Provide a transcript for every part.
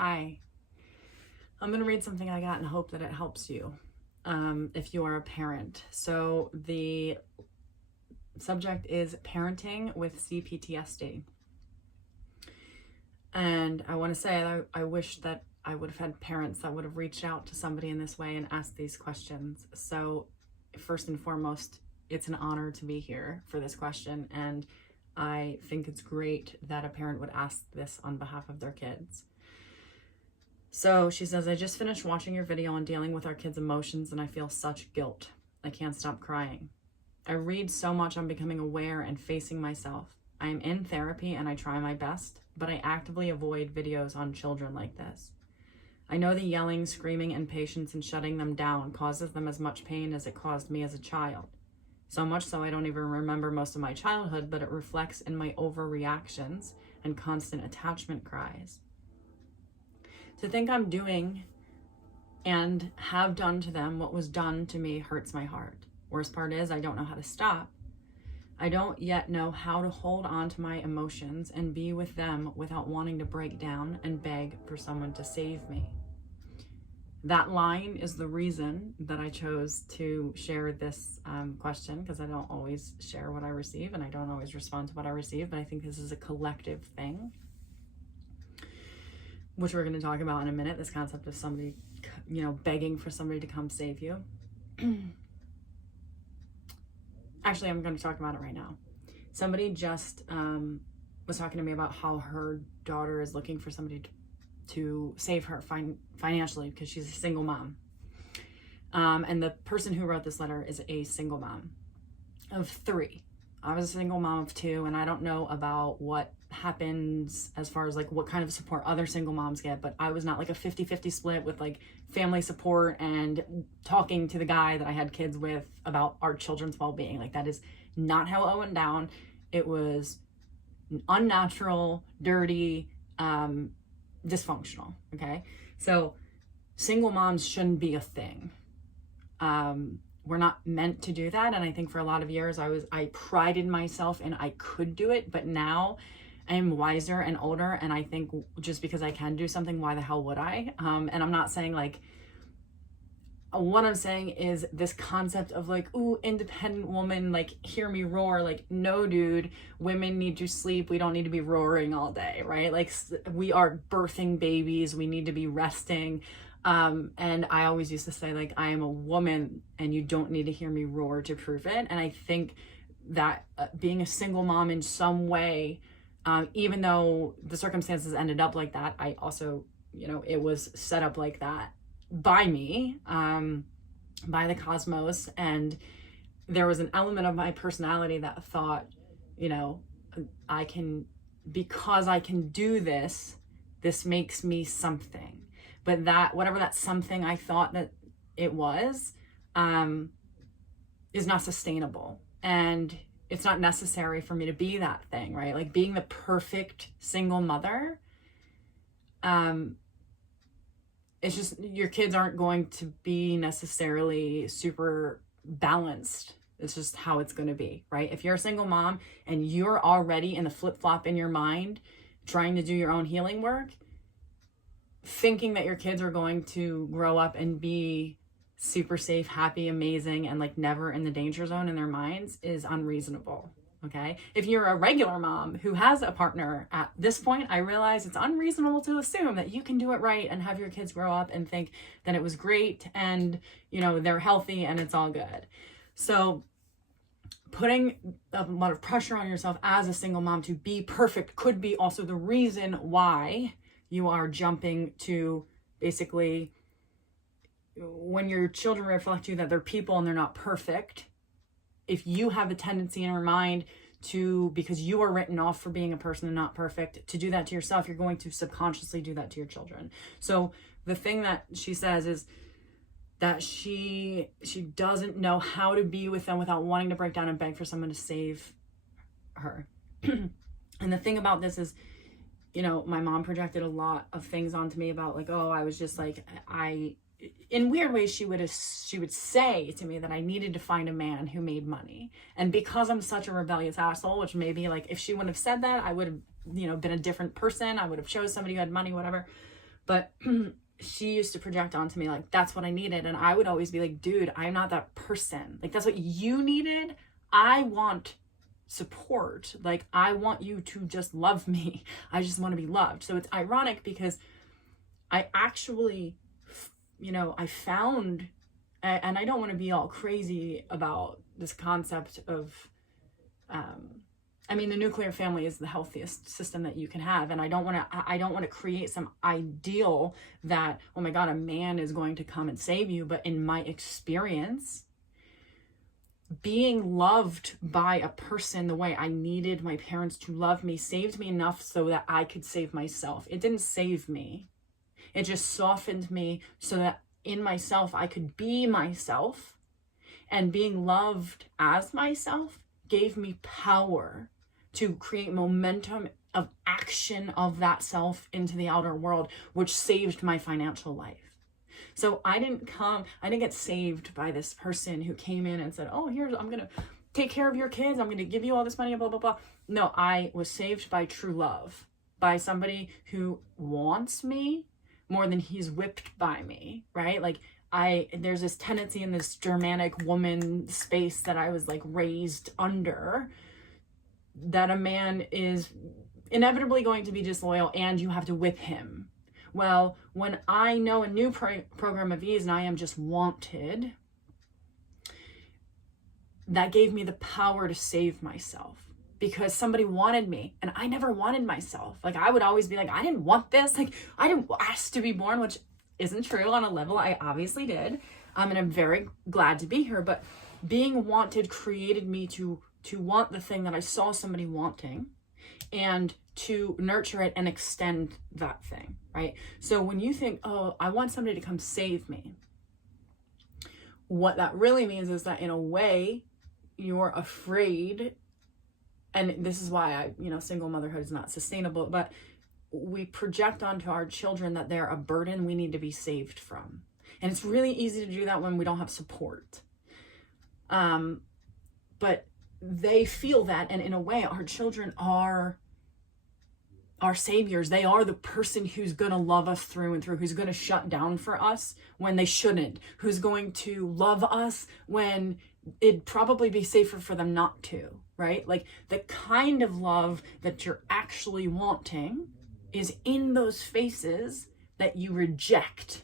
Hi. I'm going to read something I got and hope that it helps you if you are a parent. So the subject is parenting with CPTSD. And I want to say I wish that I would have had parents that would have reached out to somebody in this way and asked these questions. So first and foremost, it's an honor to be here for this question. And I think it's great that a parent would ask this on behalf of their kids. So she says, I just finished watching your video on dealing with our kids' emotions and I feel such guilt. I can't stop crying. I read so much on becoming aware and facing myself. I am in therapy and I try my best, but I actively avoid videos on children like this. I know the yelling, screaming, impatience, and shutting them down causes them as much pain as it caused me as a child. So much so I don't even remember most of my childhood, but it reflects in my overreactions and constant attachment cries. To think I'm doing and have done to them what was done to me hurts my heart. Worst part is I don't know how to stop. I don't yet know how to hold on to my emotions and be with them without wanting to break down and beg for someone to save me. That line is the reason that I chose to share this question, because I don't always share what I receive and I don't always respond to what I receive, but I think this is a collective thing, which we're going to talk about in a minute, this concept of somebody, begging for somebody to come save you. Actually, I'm going to talk about it right now. Somebody just was talking to me about how her daughter is looking for somebody to save her financially because she's a single mom. And the person who wrote this letter is a single mom of 3. I was a single mom of 2, and I don't know about what happens as far as like what kind of support other single moms get, but I was not like a 50-50 split with like family support and talking to the guy that I had kids with about our children's well-being. Like, that is not how it went down. It was unnatural, dirty, dysfunctional. Okay, so single moms shouldn't be a thing. We're not meant to do that. And I think for a lot of years I prided myself in I could do it, but now I am wiser and older, and I think just because I can do something, why the hell would I? And I'm not saying like, what I'm saying is this concept of like, ooh, independent woman, like hear me roar. Like, no, dude, women need to sleep. We don't need to be roaring all day, right? Like, we are birthing babies. We need to be resting. And I always used to say, like, I am a woman and you don't need to hear me roar to prove it. And I think that being a single mom in some way, even though the circumstances ended up like that, I also, it was set up like that by me, by the cosmos. And there was an element of my personality that thought, because I can do this, this makes me something. But that, whatever that something I thought that it was, is not sustainable. And it's not necessary for me to be that thing, right? Like, being the perfect single mother, it's just, your kids aren't going to be necessarily super balanced. It's just how it's going to be, right? If you're a single mom and you're already in the flip-flop in your mind, trying to do your own healing work, thinking that your kids are going to grow up and be super safe, happy, amazing, and like never in the danger zone in their minds is unreasonable. Okay, if you're a regular mom who has a partner at this point, I realize it's unreasonable to assume that you can do it right and have your kids grow up and think that it was great and they're healthy and it's all good. So putting a lot of pressure on yourself as a single mom to be perfect could be also the reason why you are jumping to basically, when your children reflect you that they're people and they're not perfect, if you have a tendency in your mind to, because you are written off for being a person and not perfect, to do that to yourself, you're going to subconsciously do that to your children. So the thing that she says is that she doesn't know how to be with them without wanting to break down and beg for someone to save her. And the thing about this is, my mom projected a lot of things onto me about like, oh, I was just like, in weird ways, she would say to me that I needed to find a man who made money. And because I'm such a rebellious asshole, which maybe like if she wouldn't have said that, I would have, been a different person. I would have chose somebody who had money, whatever. But she used to project onto me like, that's what I needed. And I would always be like, dude, I'm not that person. Like, that's what you needed. I want support. Like, I want you to just love me. I just want to be loved. So it's ironic because I actually, I found, and I don't want to be all crazy about this concept of, the nuclear family is the healthiest system that you can have. And I don't want to create some ideal that, oh my God, a man is going to come and save you. But in my experience, being loved by a person the way I needed my parents to love me saved me enough so that I could save myself. It didn't save me. It just softened me so that in myself, I could be myself. And being loved as myself gave me power to create momentum of action of that self into the outer world, which saved my financial life. So I didn't get saved by this person who came in and said, oh, I'm going to take care of your kids. I'm going to give you all this money, blah, blah, blah. No, I was saved by true love, by somebody who wants me more than he's whipped by me, right? Like there's this tendency in this Germanic woman space that I was like raised under, that a man is inevitably going to be disloyal and you have to whip him. Well, when I know a new program of ease and I am just wanted, that gave me the power to save myself because somebody wanted me and I never wanted myself. Like I would always be like, I didn't want this. Like I didn't ask to be born, which isn't true on a level. I obviously did. And I'm very glad to be here, but being wanted created me to want the thing that I saw somebody wanting and to nurture it and extend that thing, right? So when you think, oh, I want somebody to come save me, what that really means is that in a way you're afraid, and this is why single motherhood is not sustainable, but we project onto our children that they're a burden we need to be saved from. And it's really easy to do that when we don't have support. But they feel that, and in a way our children are our saviors. They are the person who's going to love us through and through, who's going to shut down for us when they shouldn't, who's going to love us when it'd probably be safer for them not to, right? Like the kind of love that you're actually wanting is in those faces that you reject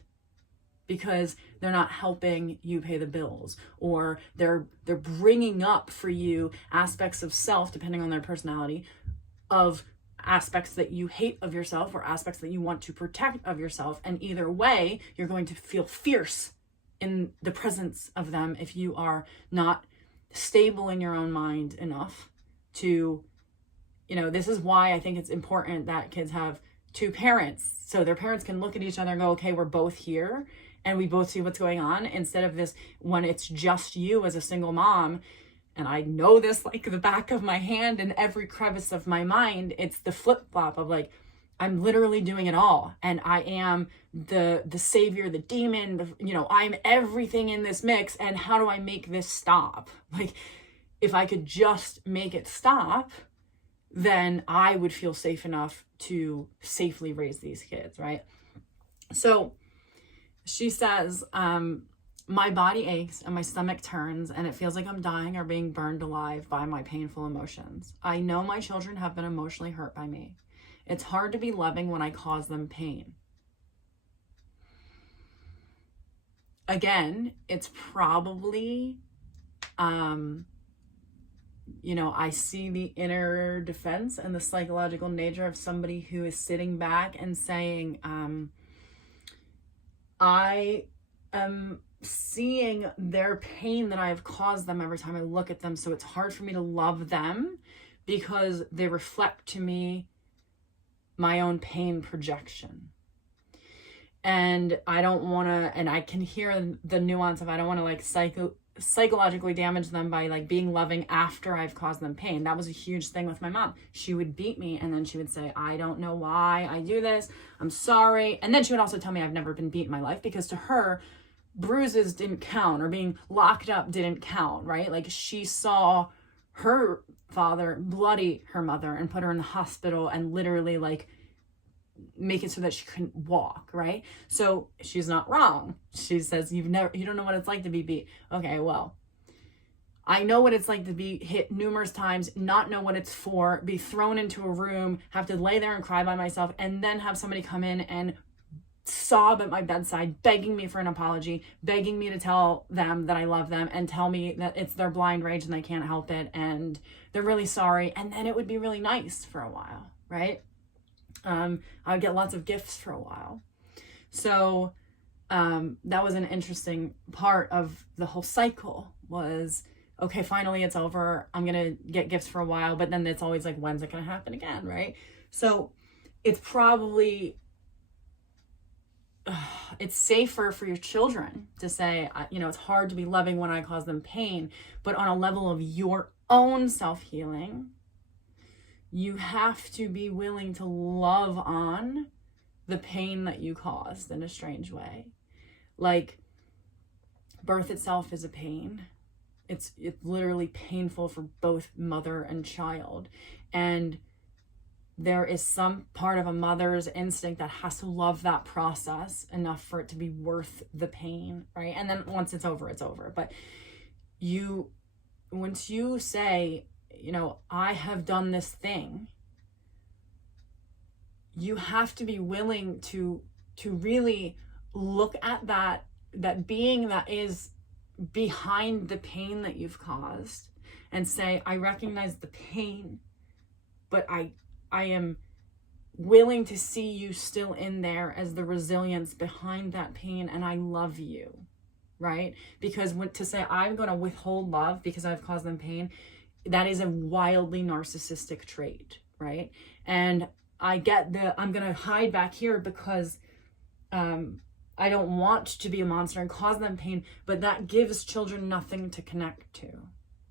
because they're not helping you pay the bills, or they're bringing up for you aspects of self, depending on their personality, of aspects that you hate of yourself or aspects that you want to protect of yourself. And either way, you're going to feel fierce in the presence of them if you are not stable in your own mind enough to, this is why I think it's important that kids have two parents, so their parents can look at each other and go, okay, we're both here and we both see what's going on, instead of this when it's just you as a single mom. And I know this like the back of my hand and every crevice of my mind. It's the flip-flop of like, I'm literally doing it all. And I am the savior, the demon, I'm everything in this mix. And how do I make this stop? Like, if I could just make it stop, then I would feel safe enough to safely raise these kids, right? So she says, my body aches and my stomach turns and it feels like I'm dying or being burned alive by my painful emotions. I know my children have been emotionally hurt by me. It's hard to be loving when I cause them pain. Again, it's probably, I see the inner defense and the psychological nature of somebody who is sitting back and saying, I am seeing their pain that I have caused them every time I look at them. So it's hard for me to love them because they reflect to me my own pain projection. And I don't want to, and I can hear the nuance of, I don't want to like psychologically damage them by like being loving after I've caused them pain. That was a huge thing with my mom. She would beat me and then she would say, I don't know why I do this. I'm sorry. And then she would also tell me I've never been beat in my life, because to her, bruises didn't count or being locked up didn't count, right? Like she saw her father bloody her mother and put her in the hospital and literally like make it so that she couldn't walk, right? So she's not wrong. She says, you don't know what it's like to be beat. Okay, well, I know what it's like to be hit numerous times, not know what it's for, be thrown into a room, have to lay there and cry by myself, and then have somebody come in and sob at my bedside, begging me for an apology, begging me to tell them that I love them, and tell me that it's their blind rage and they can't help it, and they're really sorry. And then it would be really nice for a while, right? I would get lots of gifts for a while. So that was an interesting part of the whole cycle was, okay, finally it's over. I'm going to get gifts for a while, but then it's always like, when's it going to happen again, right? So it's probably, it's safer for your children to say, it's hard to be loving when I cause them pain, but on a level of your own self-healing, you have to be willing to love on the pain that you caused in a strange way. Like, birth itself is a pain. It's literally painful for both mother and child. And there is some part of a mother's instinct that has to love that process enough for it to be worth the pain, right? And then once it's over, it's over. But once you say, I have done this thing, you have to be willing to really look at that being that is behind the pain that you've caused and say, I recognize the pain, but I am willing to see you still in there as the resilience behind that pain, and I love you, right? Because to say I'm going to withhold love because I've caused them pain, that is a wildly narcissistic trait, right? And I get I'm going to hide back here because I don't want to be a monster and cause them pain, but that gives children nothing to connect to,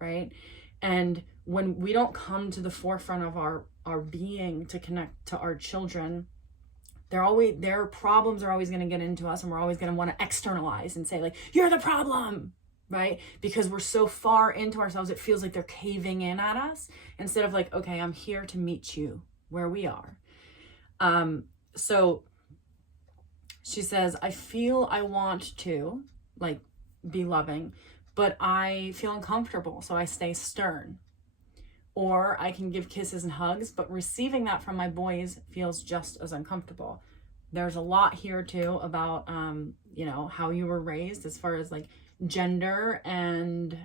right? And when we don't come to the forefront of our being to connect to our children, their problems are always going to get into us, and we're always going to want to externalize and say, like, you're the problem, right? Because we're so far into ourselves, it feels like they're caving in at us instead of like, okay, I'm here to meet you where we are. So she says, I feel I want to like be loving, but I feel uncomfortable, so I stay stern. Or I can give kisses and hugs, but receiving that from my boys feels just as uncomfortable. There's a lot here too about, how you were raised as far as like gender and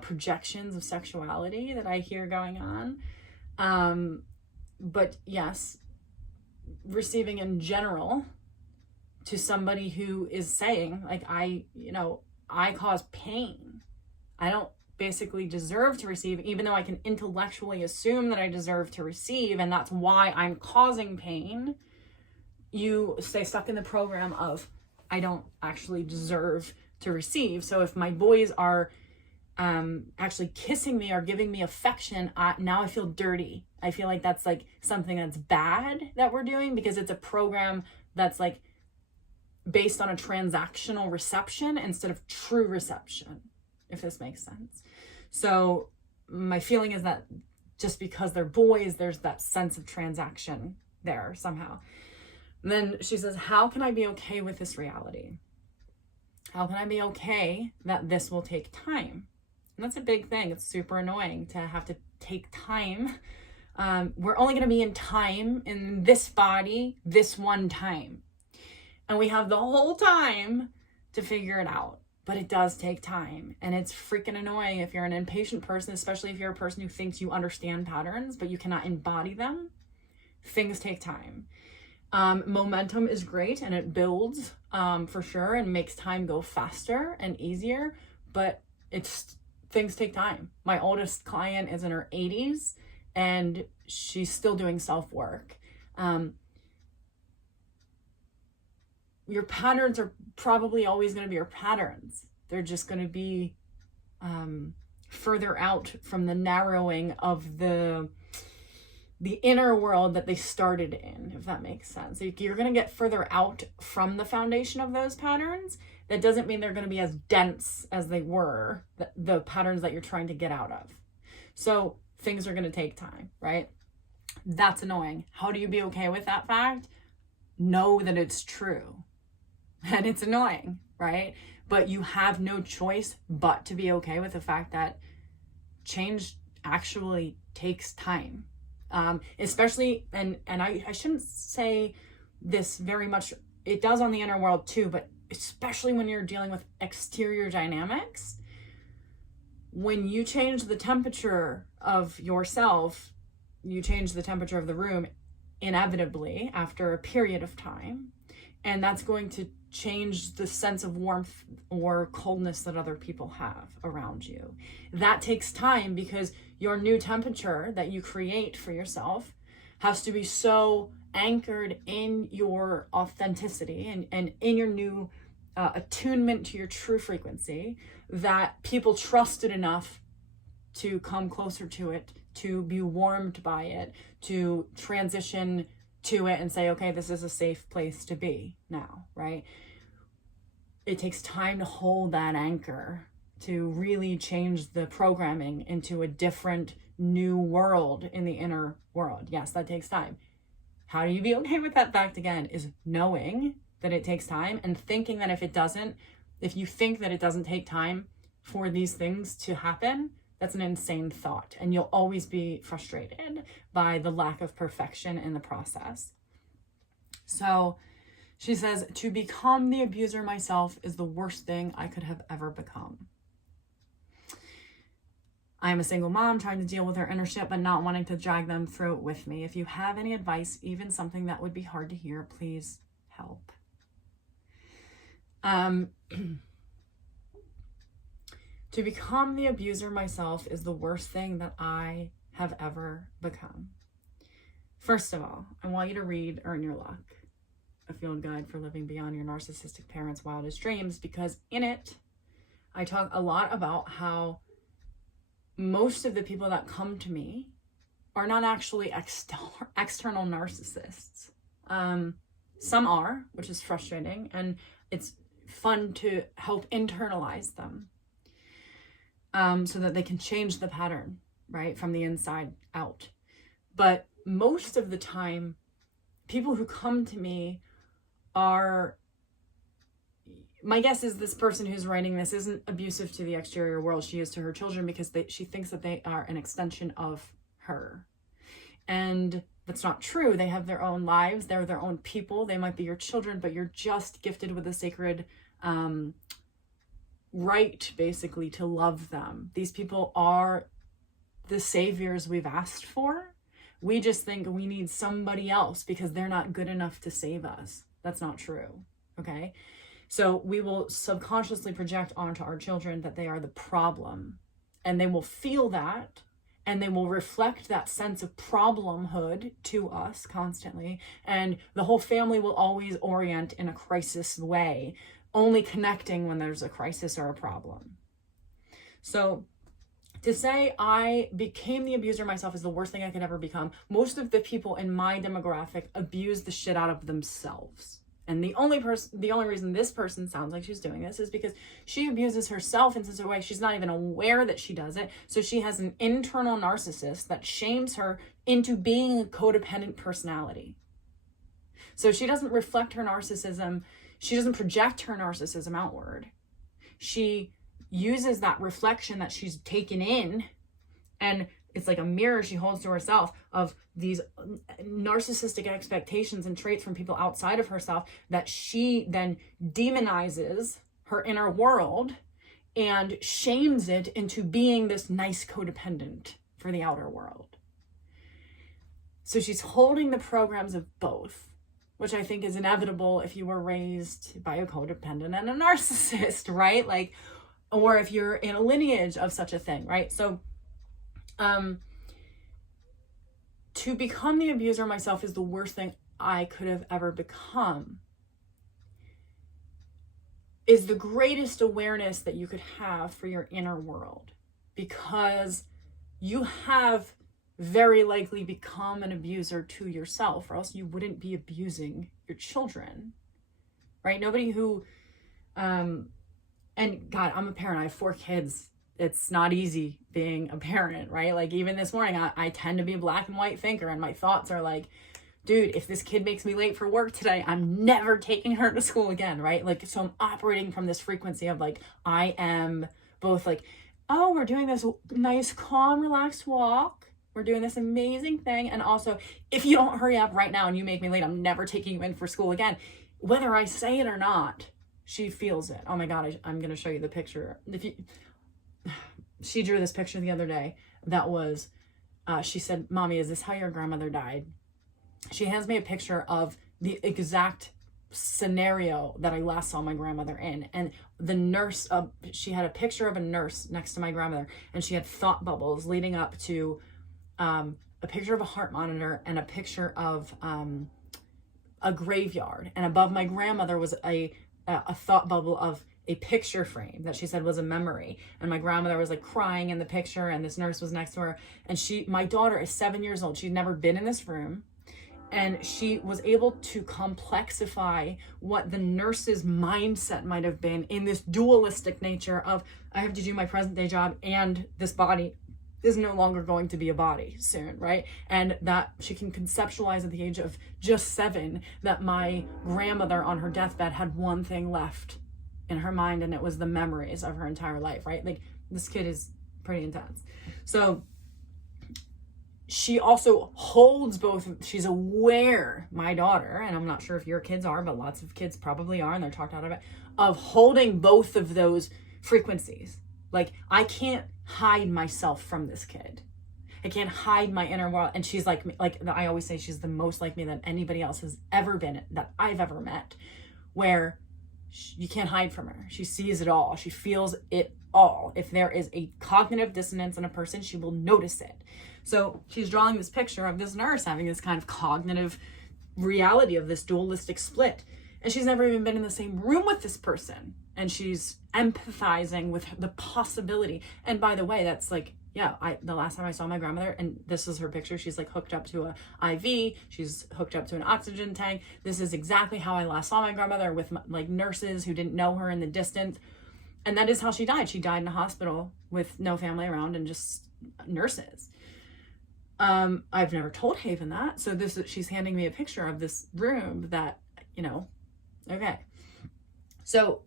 projections of sexuality that I hear going on. But yes, receiving in general to somebody who is saying like, I cause pain. I don't basically deserve to receive, even though I can intellectually assume that I deserve to receive, and that's why I'm causing pain. You stay stuck in the program of, I don't actually deserve to receive. So if my boys are actually kissing me or giving me affection, now I feel dirty. I feel like that's like something that's bad that we're doing, because it's a program that's like based on a transactional reception instead of true reception, if this makes sense. So my feeling is that just because they're boys, there's that sense of transaction there somehow. And then she says, how can I be okay with this reality? How can I be okay that this will take time? And that's a big thing. It's super annoying to have to take time. We're only going to be in time in this body this one time. And we have the whole time to figure it out. But it does take time, and it's freaking annoying if you're an impatient person, especially if you're a person who thinks you understand patterns, but you cannot embody them. Things take time. Momentum is great, and it builds for sure, and makes time go faster and easier, but things take time. My oldest client is in her 80s, and she's still doing self-work. Your patterns are probably always going to be your patterns. They're just going to be further out from the narrowing of the inner world that they started in, if that makes sense. You're going to get further out from the foundation of those patterns. That doesn't mean they're going to be as dense as they were, the patterns that you're trying to get out of. So things are going to take time, right? That's annoying. How do you be okay with that fact? know that it's true. And it's annoying, right? But you have no choice but to be okay with the fact that change actually takes time. Especially, and I shouldn't say this very much, it does on the inner world too, but especially when you're dealing with exterior dynamics, when you change the temperature of yourself, you change the temperature of the room inevitably after a period of time. And that's going to change the sense of warmth or coldness that other people have around you. That takes time because your new temperature that you create for yourself has to be so anchored in your authenticity and in your new attunement to your true frequency that people trust it enough to come closer to it, to be warmed by it, to transition to it and say, okay, this is a safe place to be now, right? It takes time to hold that anchor, to really change the programming into a different new world in the inner world. Yes, that takes time. How do you be okay with that fact again is knowing that it takes time and thinking that if you think that it doesn't take time for these things to happen, that's an insane thought. And you'll always be frustrated by the lack of perfection in the process. So she says, to become the abuser myself is the worst thing I could have ever become. I am a single mom trying to deal with her inner shit, but not wanting to drag them through it with me. If you have any advice, even something that would be hard to hear, please help. To become the abuser myself is the worst thing that I have ever become. First of all, I want you to read Earn Your Luck, a field guide for living beyond your narcissistic parents' wildest dreams, because in it, I talk a lot about how most of the people that come to me are not actually external narcissists. Some are, which is frustrating, and it's fun to help internalize them so that they can change the pattern, right, from the inside out. But most of the time, people who come to me are, my guess is this person who's writing this isn't abusive to the exterior world. She is to her children because she thinks that they are an extension of her. And that's not true. They have their own lives. They're their own people. They might be your children, but you're just gifted with a sacred right, basically, to love them. These people are the saviors we've asked for. We just think we need somebody else because they're not good enough to save us. That's not true, okay? So we will subconsciously project onto our children that they are the problem, and they will feel that, and they will reflect that sense of problemhood to us constantly, and the whole family will always orient in a crisis way, only connecting when there's a crisis or a problem. So to say I became the abuser myself is the worst thing I could ever become. Most of the people in my demographic abuse the shit out of themselves. And the only reason this person sounds like she's doing this is because she abuses herself in such a way she's not even aware that she does it. So she has an internal narcissist that shames her into being a codependent personality. So she doesn't reflect her narcissism. She doesn't project her narcissism outward. She uses that reflection that she's taken in, and it's like a mirror she holds to herself of these narcissistic expectations and traits from people outside of herself that she then demonizes her inner world and shames it into being this nice codependent for the outer world. So she's holding the programs of both, which I think is inevitable if you were raised by a codependent and a narcissist, right? Like, or if you're in a lineage of such a thing, right? So to become the abuser myself is the worst thing I could have ever become. Is the greatest awareness that you could have for your inner world, because you have very likely become an abuser to yourself, or else you wouldn't be abusing your children, right? Nobody who, and God, I'm a parent, I have 4 kids. It's not easy being a parent, right? Like even this morning, I tend to be a black and white thinker, and my thoughts are like dude, if this kid makes me late for work today, I'm never taking her to school again, right? Like, so I'm operating from this frequency of like, I am both like, oh, we're doing this nice, calm, relaxed walk. We're doing this amazing thing. And also, if you don't hurry up right now and you make me late, I'm never taking you in for school again. Whether I say it or not, she feels it. Oh my God, I'm going to show you the picture. She drew this picture the other day that was, she said, Mommy, is this how your grandmother died? She hands me a picture of the exact scenario that I last saw my grandmother in. And the nurse, she had a picture of a nurse next to my grandmother, and she had thought bubbles leading up to a picture of a heart monitor and a picture of a graveyard. And above my grandmother was a thought bubble of a picture frame that she said was a memory. And my grandmother was like crying in the picture, and this nurse was next to her. And my daughter is 7 years old. She'd never been in this room. And she was able to complexify what the nurse's mindset might have been in this dualistic nature of, I have to do my present day job, and this body is no longer going to be a body soon, right? And that she can conceptualize at the age of just 7 that my grandmother on her deathbed had one thing left in her mind, and it was the memories of her entire life, right? Like, this kid is pretty intense. So she also holds both. She's aware, my daughter, and I'm not sure if your kids are, but lots of kids probably are, and they're talked out of it, of holding both of those frequencies. Like, I can't hide myself from this kid. I can't hide my inner world. And she's like I always say, she's the most like me that anybody else has ever been, that I've ever met, where you can't hide from her. She sees it all. She feels it all. If there is a cognitive dissonance in a person, she will notice it. So she's drawing this picture of this nurse having this kind of cognitive reality of this dualistic split. And she's never even been in the same room with this person. And she's empathizing with the possibility. And by the way, that's like, yeah, the last time I saw my grandmother, and this is her picture, she's like hooked up to a IV, she's hooked up to an oxygen tank. This is exactly how I last saw my grandmother, with like nurses who didn't know her in the distance. And that is how she died. She died in a hospital with no family around and just nurses. I've never told Haven that. So she's handing me a picture of this room that, okay. So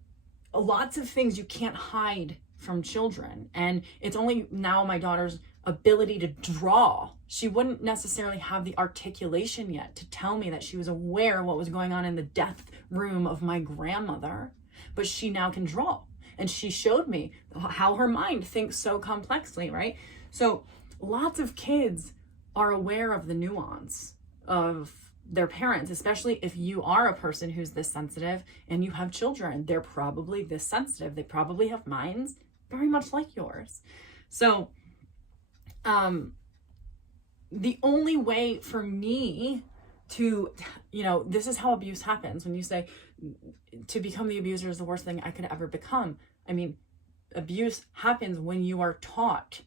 lots of things you can't hide from children. And it's only now my daughter's ability to draw. She wouldn't necessarily have the articulation yet to tell me that she was aware of what was going on in the death room of my grandmother, but she now can draw. And she showed me how her mind thinks so complexly, right? So lots of kids are aware of the nuance of their parents, especially if you are a person who's this sensitive and you have children. They're probably this sensitive. They probably have minds very much like yours. So the only way for me to, this is how abuse happens. When you say to become the abuser is the worst thing I could ever become. I mean, abuse happens when you are taught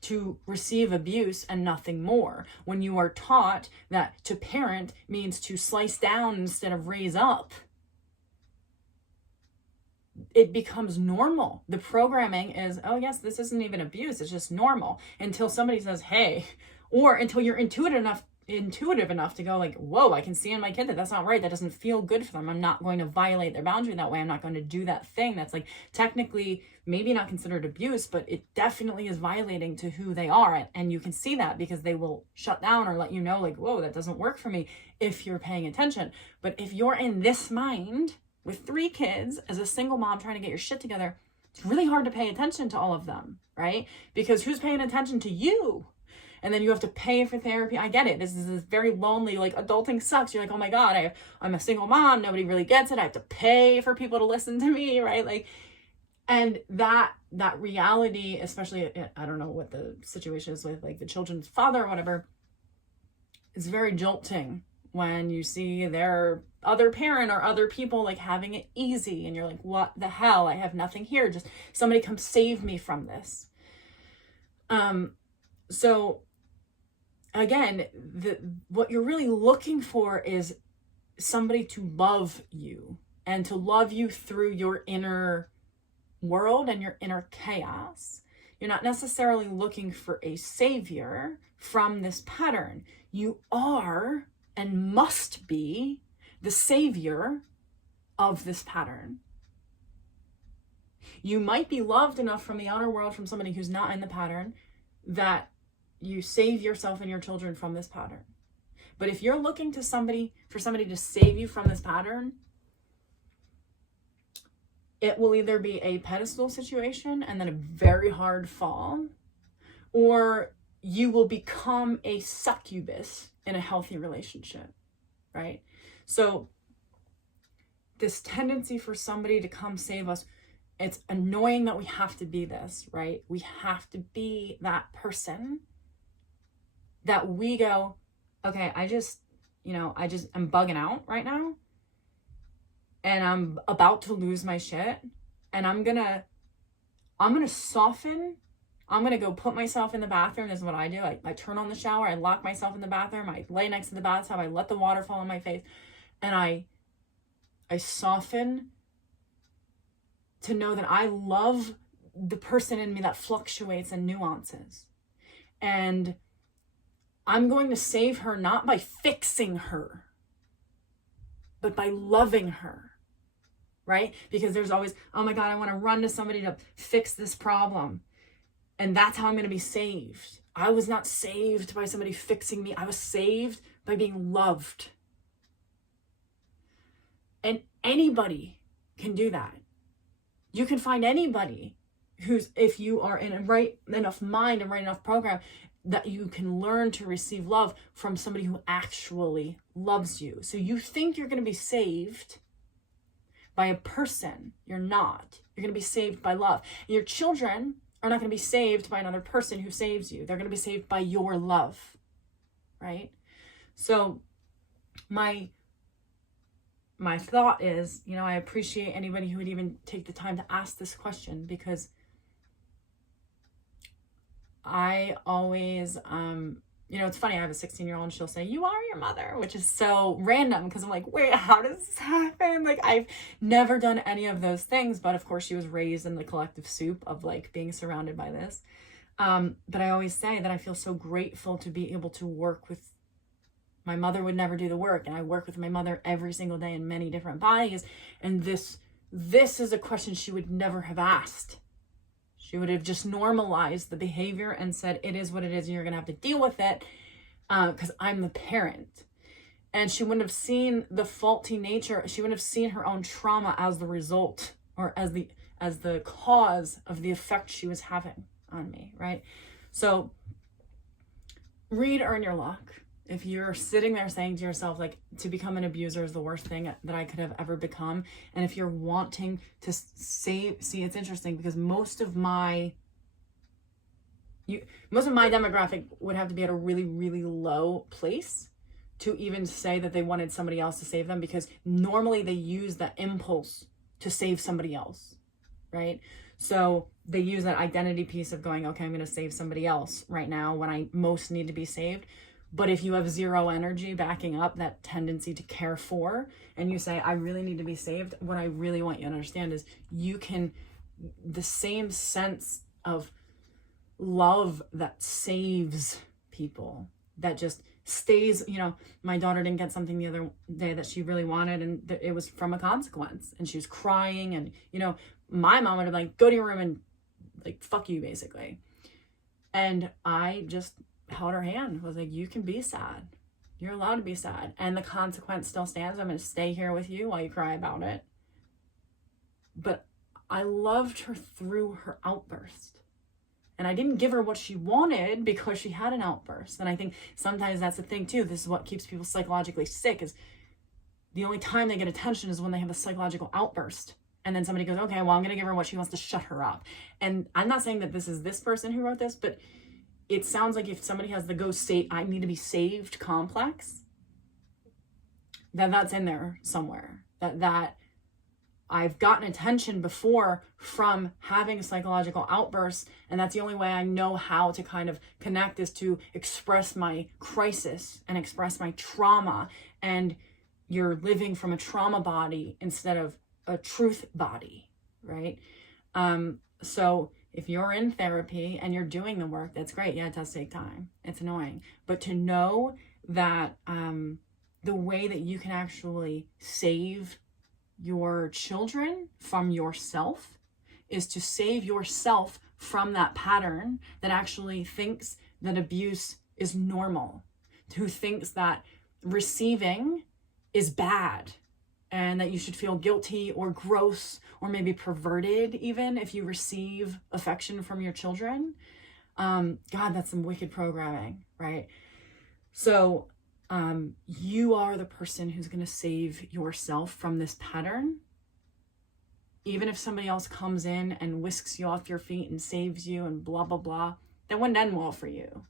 to receive abuse and nothing more. When you are taught that to parent means to slice down instead of raise up, it becomes normal. The programming is, oh yes, this isn't even abuse, it's just normal, until somebody says, hey, or until you're intuitive enough to go like, whoa, I can see in my kid that that's not right. That doesn't feel good for them. I'm not going to violate their boundary that way. I'm not going to do that thing that's like technically maybe not considered abuse, but it definitely is violating to who they are. And you can see that because they will shut down or let you know like, whoa, that doesn't work for me if you're paying attention. But if you're in this mind with 3 kids as a single mom trying to get your shit together, it's really hard to pay attention to all of them, right? Because who's paying attention to you? And then you have to pay for therapy. I get it. This is very lonely, like adulting sucks. You're like, oh my God, I'm a single mom. Nobody really gets it. I have to pay for people to listen to me, right? Like, and that reality, especially, I don't know what the situation is with like the children's father or whatever, is very jolting when you see their other parent or other people like having it easy. And you're like, what the hell? I have nothing here. Just somebody come save me from this. So again, what you're really looking for is somebody to love you and to love you through your inner world and your inner chaos. You're not necessarily looking for a savior from this pattern. You are and must be the savior of this pattern. You might be loved enough from the outer world, from somebody who's not in the pattern, that you save yourself and your children from this pattern. But if you're looking to somebody to save you from this pattern, it will either be a pedestal situation and then a very hard fall, or you will become a succubus in a healthy relationship, right? So this tendency for somebody to come save us, it's annoying that we have to be this, right? We have to be that person that we go, okay, I'm bugging out right now, and I'm about to lose my shit, and I'm gonna soften. I'm gonna go put myself in the bathroom. This is what I do. I turn on the shower, I lock myself in the bathroom, I lay next to the bathtub, I let the water fall on my face, and I soften to know that I love the person in me that fluctuates and nuances. And I'm going to save her not by fixing her, but by loving her, right? Because there's always, oh my God, I want to run to somebody to fix this problem. And that's how I'm going to be saved. I was not saved by somebody fixing me. I was saved by being loved. And anybody can do that. You can find anybody who's, if you are in a right enough mind and right enough program, that you can learn to receive love from somebody who actually loves you. So you think you're going to be saved by a person. You're not. You're going to be saved by love. Your children are not going to be saved by another person who saves you. They're going to be saved by your love, right? So my thought is, I appreciate anybody who would even take the time to ask this question, because I always, it's funny, I have a 16-year-old and she'll say, you are your mother, which is so random, because I'm like, wait, how does this happen? Like, I've never done any of those things, but of course she was raised in the collective soup of like being surrounded by this. But I always say that I feel so grateful to be able to work with, my mother would never do the work, and I work with my mother every single day in many different bodies. And this is a question she would never have asked. She would have just normalized the behavior and said, it is what it is, and you're going to have to deal with it because I'm the parent. And she wouldn't have seen the faulty nature. She wouldn't have seen her own trauma as the result, or as the cause of the effect she was having on me, right? So read Earn Your Luck. If you're sitting there saying to yourself, like, to become an abuser is the worst thing that I could have ever become, and if you're wanting to see, it's interesting, because most of my demographic would have to be at a really, really low place to even say that they wanted somebody else to save them, because normally they use that impulse to save somebody else, right? So they use that identity piece of going, okay, I'm going to save somebody else right now when I most need to be saved. But if you have zero energy backing up that tendency to care for, and you say, I really need to be saved, what I really want you to understand is the same sense of love that saves people, that just stays, my daughter didn't get something the other day that she really wanted, and it was from a consequence, and she was crying, and, my mom would have been like, go to your room and like, fuck you, basically. And I just held her hand. I was like, you can be sad. You're allowed to be sad. And the consequence still stands. I'm going to stay here with you while you cry about it. But I loved her through her outburst. And I didn't give her what she wanted because she had an outburst. And I think sometimes that's the thing too. This is what keeps people psychologically sick, is the only time they get attention is when they have a psychological outburst. And then somebody goes, okay, well, I'm going to give her what she wants to shut her up. And I'm not saying that this is this person who wrote this, but it sounds like if somebody has the ghost state, I need to be saved complex, that's in there somewhere. That I've gotten attention before from having a psychological outburst, and that's the only way I know how to kind of connect, is to express my crisis and express my trauma. And you're living from a trauma body instead of a truth body, right? So if you're in therapy and you're doing the work, that's great. Yeah, it does take time. It's annoying. But to know that the way that you can actually save your children from yourself is to save yourself from that pattern that actually thinks that abuse is normal, who thinks that receiving is bad and that you should feel guilty or gross or maybe perverted even if you receive affection from your children. God, that's some wicked programming, right? So you are the person who's going to save yourself from this pattern. Even if somebody else comes in and whisks you off your feet and saves you and blah, blah, blah, that wouldn't end well for you.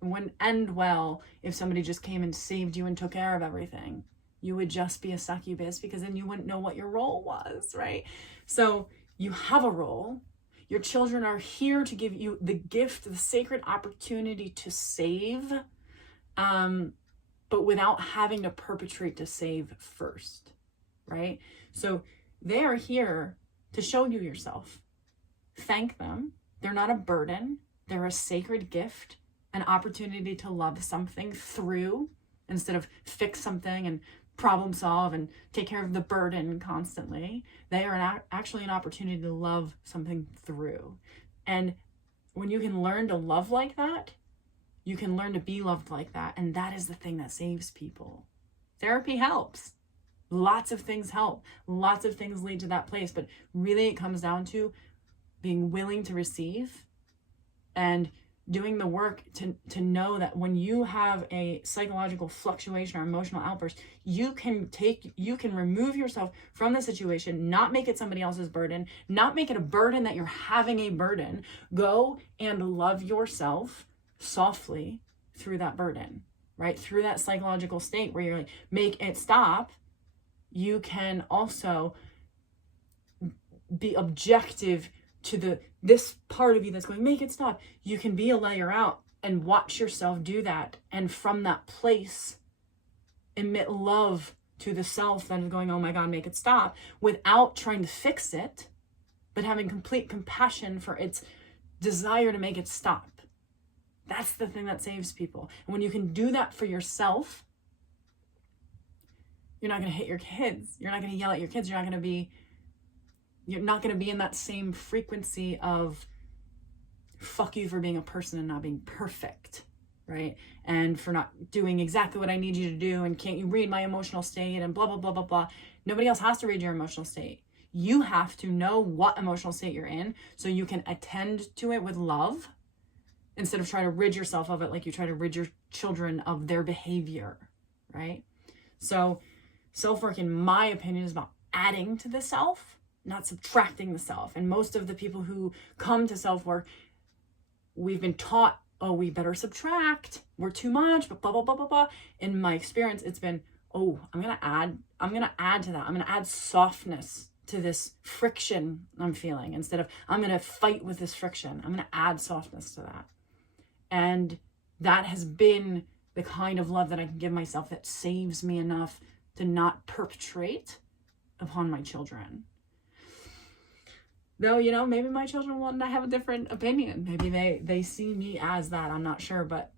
It wouldn't end well if somebody just came and saved you and took care of everything. You would just be a succubus because then you wouldn't know what your role was, right? So you have a role. Your children are here to give you the gift, the sacred opportunity to save, but without having to perpetrate to save first, right? So they are here to show you yourself. Thank them. They're not a burden. They're a sacred gift, an opportunity to love something through instead of fix something and problem solve and take care of the burden constantly. They are actually an opportunity to love something through. And when you can learn to love like that, you can learn to be loved like that. And that is the thing that saves people. Therapy helps. Lots of things help. Lots of things lead to that place. But really it comes down to being willing to receive and doing the work to know that when you have a psychological fluctuation or emotional outburst, you can remove yourself from the situation, not make it somebody else's burden, not make it a burden that you're having a burden. Go and love yourself softly through that burden, right? Through that psychological state where you're like, make it stop. You can also be objective to this part of you that's going, make it stop. You can be a layer out and watch yourself do that. And from that place, emit love to the self that is going, oh my God, make it stop, without trying to fix it, but having complete compassion for its desire to make it stop. That's the thing that saves people. And when you can do that for yourself, you're not going to hit your kids. You're not going to yell at your kids. You're not going to be in that same frequency of fuck you for being a person and not being perfect, right? And for not doing exactly what I need you to do, and can't you read my emotional state, and blah, blah, blah, blah, blah. Nobody else has to read your emotional state. You have to know what emotional state you're in so you can attend to it with love instead of trying to rid yourself of it like you try to rid your children of their behavior, right? So self-work, in my opinion, is about adding to the self, not subtracting the self. And most of the people who come to self-work, we've been taught, oh, we better subtract, we're too much, but blah, blah, blah, blah, blah. In my experience, it's been, oh, I'm going to add to that. I'm going to add softness to this friction I'm feeling. Instead of, I'm going to fight with this friction, I'm going to add softness to that. And that has been the kind of love that I can give myself that saves me enough to not perpetrate upon my children. Though, maybe my children will not have a different opinion. Maybe they see me as that. I'm not sure, but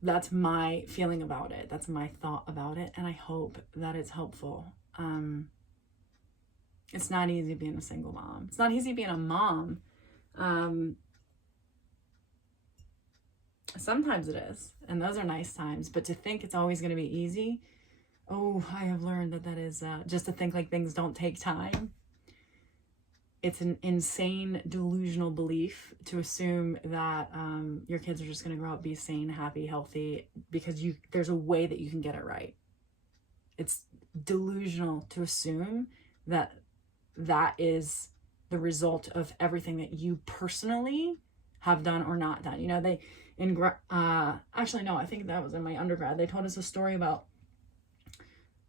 that's my feeling about it. That's my thought about it. And I hope that it's helpful. It's not easy being a single mom. It's not easy being a mom. Sometimes it is, and those are nice times, but to think it's always going to be easy, oh, I have learned that is just to think like things don't take time. It's an insane delusional belief to assume that your kids are just going to grow up, be sane, happy, healthy, because there's a way that you can get it right. It's delusional to assume that is the result of everything that you personally have done or not done. Actually, no, I think that was in my undergrad. They told us a story about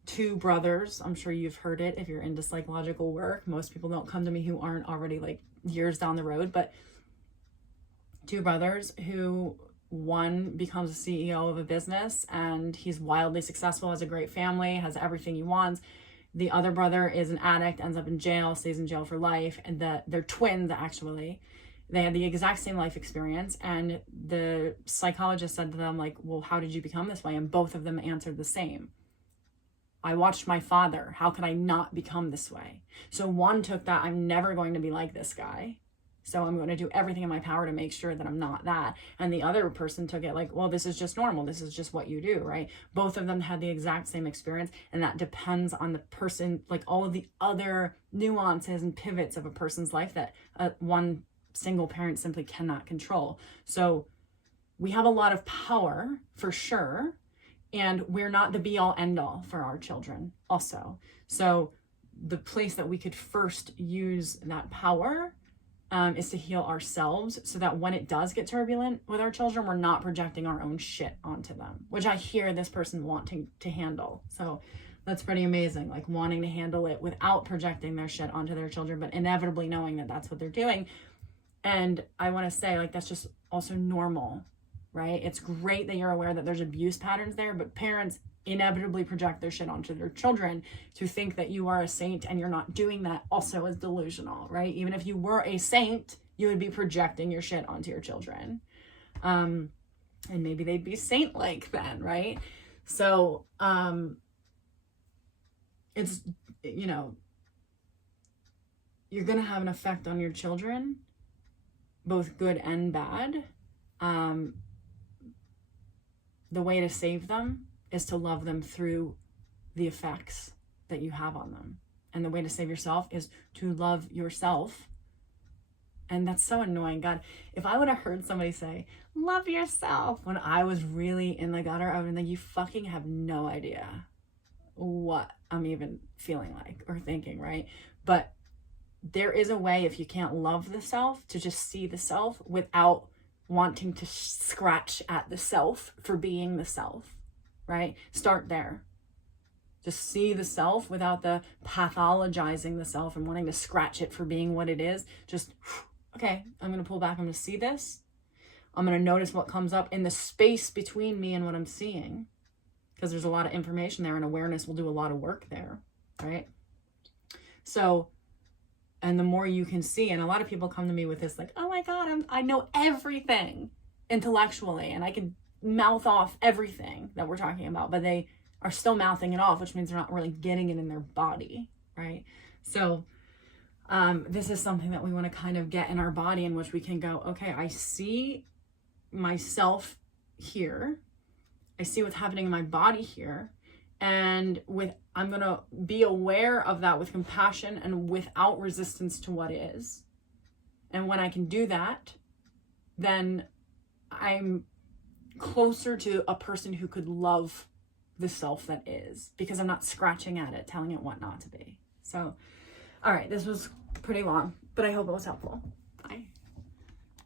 two brothers. I'm sure you've heard it if you're into psychological work. Most people don't come to me who aren't already like years down the road, but two brothers who one becomes a CEO of a business and he's wildly successful, has a great family, has everything he wants. The other brother is an addict, ends up in jail, stays in jail for life, and they're twins actually. They had the exact same life experience, and the psychologist said to them, like, well, how did you become this way? And both of them answered the same. I watched my father. How could I not become this way? So one took that, I'm never going to be like this guy, so I'm going to do everything in my power to make sure that I'm not that. And the other person took it like, well, this is just normal. This is just what you do, right? Both of them had the exact same experience, and that depends on the person, like all of the other nuances and pivots of a person's life that one single parent simply cannot control. So we have a lot of power for sure, and we're not the be all end all for our children also. So the place that we could first use that power is to heal ourselves, so that when it does get turbulent with our children, we're not projecting our own shit onto them, which I hear this person wanting to handle. So that's pretty amazing, like wanting to handle it without projecting their shit onto their children, but inevitably knowing that that's what they're doing. And I want to say, like, that's just also normal, right? It's great that you're aware that there's abuse patterns there, but parents inevitably project their shit onto their children. To think that you are a saint and you're not doing that also is delusional, right? Even if you were a saint, you would be projecting your shit onto your children. And maybe they'd be saint-like then, right? So, it's, you know, you're going to have an effect on your children, both good and bad. The way to save them is to love them through the effects that you have on them. And the way to save yourself is to love yourself. And that's so annoying. God, if I would have heard somebody say, love yourself, when I was really in the gutter, I would have been like, you fucking have no idea what I'm even feeling like or thinking, right? But there is a way, if you can't love the self, to just see the self without wanting to scratch at the self for being the self, right? Start there. Just see the self without the pathologizing the self and wanting to scratch it for being what it is. Just, okay, I'm going to pull back. I'm going to see this. I'm going to notice what comes up in the space between me and what I'm seeing, because there's a lot of information there, and awareness will do a lot of work there, right? So, and the more you can see, and a lot of people come to me with this like, oh my God, I know everything intellectually, and I can mouth off everything that we're talking about, but they are still mouthing it off, which means they're not really getting it in their body, right? So this is something that we want to kind of get in our body, in which we can go, okay, I see myself here. I see what's happening in my body here. And I'm going to be aware of that with compassion and without resistance to what is. And when I can do that, then I'm closer to a person who could love the self that is, because I'm not scratching at it, telling it what not to be. So, all right, this was pretty long, but I hope it was helpful.